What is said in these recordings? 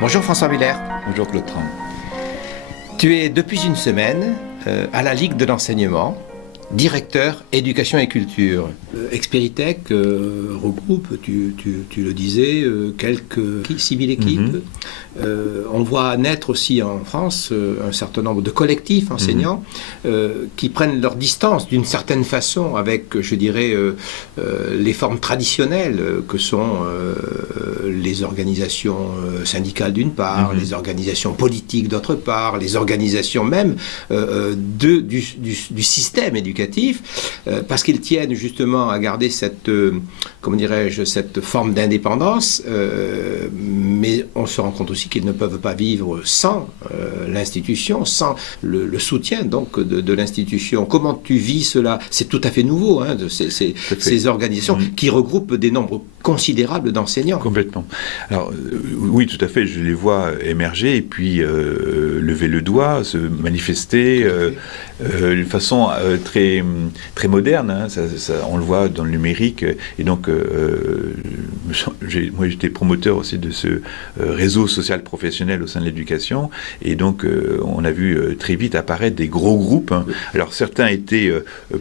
Bonjour François Muller. Bonjour Claude Tran. Tu es depuis une semaine à la Ligue de l'enseignement, directeur éducation et culture. Experitech regroupe, tu le disais, quelques 6000 équipes. On voit naître aussi en France un certain nombre de collectifs enseignants qui prennent leur distance d'une certaine façon avec, je dirais, les formes traditionnelles que sont les organisations syndicales d'une part, les organisations politiques d'autre part, les organisations même du système éducatif, parce qu'ils tiennent justement à garder cette, comment dirais-je, cette forme d'indépendance, mais on se rend compte aussi qu'ils ne peuvent pas vivre sans l'institution, sans le soutien donc de l'institution. Comment tu vis cela? C'est tout à fait nouveau, hein, ces organisations qui regroupent des nombres considérables d'enseignants. Complètement. Alors, oui, tout à fait, je les vois émerger et puis lever le doigt, se manifester d'une façon très moderne, hein, on le voit dans le numérique, et donc moi j'étais promoteur aussi de ce réseau social professionnel au sein de l'éducation, et donc on a vu très vite apparaître des gros groupes, hein. Alors certains étaient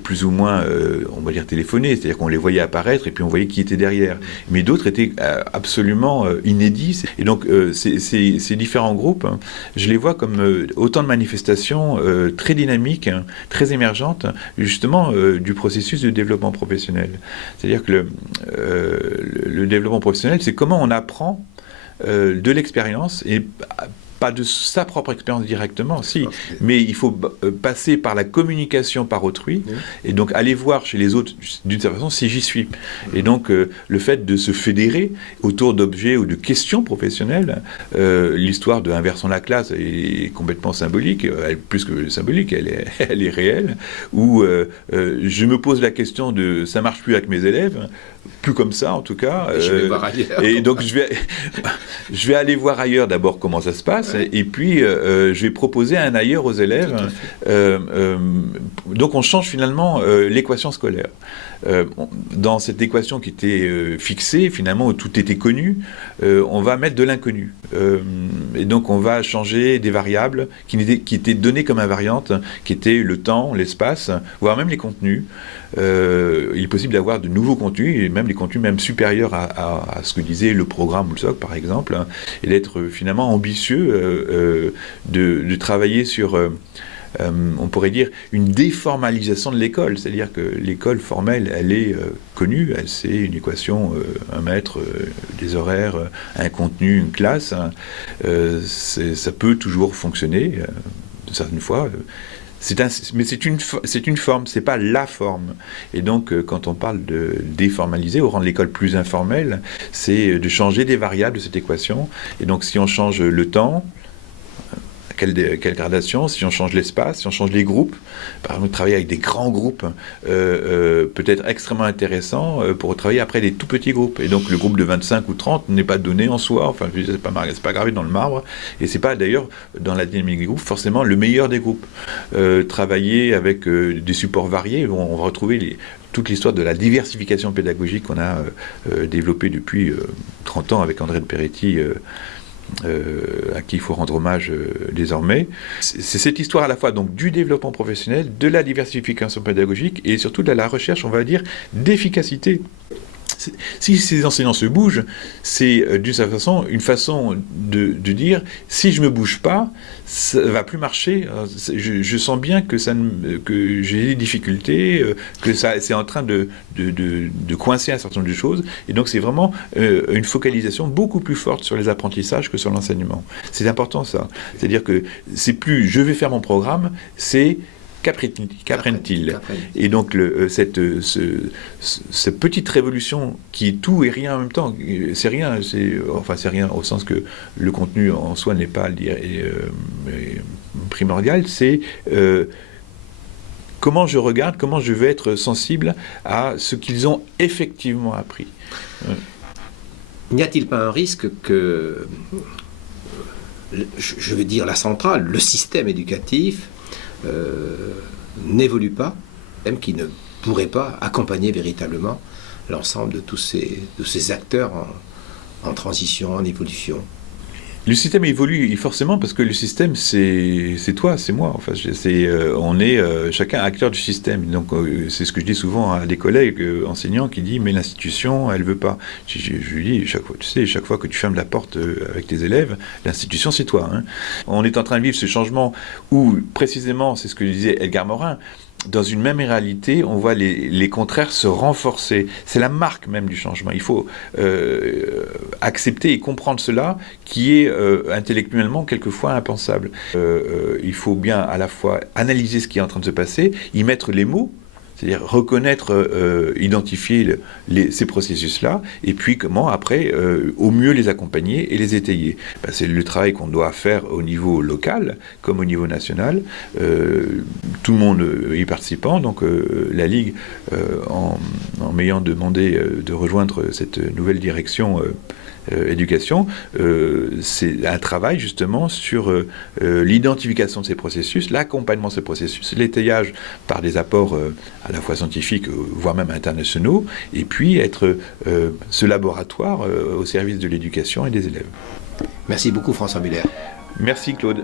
plus ou moins, on va dire, téléphonés, c'est-à-dire qu'on les voyait apparaître et puis on voyait qui était derrière, mais d'autres étaient absolument inédits, et donc ces différents groupes, hein, je les vois comme autant de manifestations très dynamiques, hein, très émergentes, justement du processus de développement professionnel. C'est-à-dire que le développement professionnel, c'est comment on apprend de l'expérience, et pas de sa propre expérience directement, si, mais il faut passer par la communication par autrui, et donc aller voir chez les autres, d'une certaine façon, si j'y suis. Et donc, le fait de se fédérer autour d'objets ou de questions professionnelles, l'histoire de Inversons la classe est complètement symbolique, plus que symbolique, elle est réelle, où je me pose la question de « ça marche plus avec mes élèves », plus comme ça en tout cas, je vais voir ailleurs. Et donc je vais aller voir ailleurs d'abord comment ça se passe, et puis je vais proposer un ailleurs aux élèves, donc on change finalement l'équation scolaire. Dans cette équation qui était fixée, finalement, où tout était connu, on va mettre de l'inconnu. Et donc on va changer des variables qui étaient données comme invariantes, qui étaient le temps, l'espace, voire même les contenus. Il est possible d'avoir de nouveaux contenus, et même des contenus même supérieurs à ce que disait le programme ou le socle, par exemple, hein, et d'être finalement ambitieux, de travailler sur... on pourrait dire une déformalisation de l'école, c'est-à-dire que l'école formelle, elle est connue, c'est une équation, un maître, des horaires, un contenu, une classe, hein, ça peut toujours fonctionner, certaines fois, mais c'est une forme, c'est pas la forme. Et donc, quand on parle de déformaliser ou rendre l'école plus informelle, c'est de changer des variables de cette équation. Et donc, si on change le temps, quelle gradation, si on change l'espace, si on change les groupes, par exemple travailler avec des grands groupes peut être extrêmement intéressant pour travailler après des tout petits groupes, et donc le groupe de 25 ou 30 n'est pas donné en soi, enfin c'est pas gravé dans le marbre, et c'est pas d'ailleurs dans la dynamique des groupes forcément le meilleur des groupes. Travailler avec des supports variés, on va retrouver toute l'histoire de la diversification pédagogique qu'on a développée depuis 30 ans avec André de Peretti, à qui il faut rendre hommage désormais. C'est cette histoire à la fois donc du développement professionnel, de la diversification pédagogique et surtout de la recherche, on va dire, d'efficacité. Si ces enseignants se bougent, c'est d'une certaine façon une façon de dire si je me bouge pas, ça va plus marcher. Je sens bien que j'ai des difficultés, que c'est en train de coincer un certain nombre de choses, et donc c'est vraiment une focalisation beaucoup plus forte sur les apprentissages que sur l'enseignement. C'est important ça. C'est-à-dire que c'est plus je vais faire mon programme, c'est qu'apprennent-ils ? Et donc cette petite révolution qui est tout et rien en même temps, c'est rien au sens que le contenu en soi n'est pas primordial, c'est comment je regarde, comment je vais être sensible à ce qu'ils ont effectivement appris. N'y a-t-il pas un risque que, je veux dire la centrale, le système éducatif n'évolue pas, même qui ne pourrait pas accompagner véritablement l'ensemble de tous ces acteurs en transition, en évolution? Le système évolue forcément parce que le système, c'est toi, c'est moi. Enfin, on est chacun acteur du système. Donc, c'est ce que je dis souvent à des collègues enseignants qui disent mais l'institution, elle veut pas. Je lui dis chaque fois, tu sais, chaque fois que tu fermes la porte avec tes élèves, l'institution, c'est toi. Hein. On est en train de vivre ce changement où, précisément, c'est ce que disait Edgar Morin. Dans une même réalité, on voit les contraires se renforcer. C'est la marque même du changement. Il faut accepter et comprendre cela, qui est intellectuellement quelquefois impensable. Il faut bien à la fois analyser ce qui est en train de se passer, y mettre les mots, c'est-à-dire reconnaître, identifier ces processus-là, et puis comment, après, au mieux les accompagner et les étayer. Ben, c'est le travail qu'on doit faire au niveau local, comme au niveau national, tout le monde y participant, donc la Ligue, en m'ayant demandé de rejoindre cette nouvelle direction éducation, c'est un travail justement sur l'identification de ces processus, l'accompagnement de ces processus, l'étayage par des apports à la fois scientifiques, voire même internationaux, et puis être ce laboratoire au service de l'éducation et des élèves. Merci beaucoup François Muller. Merci Claude.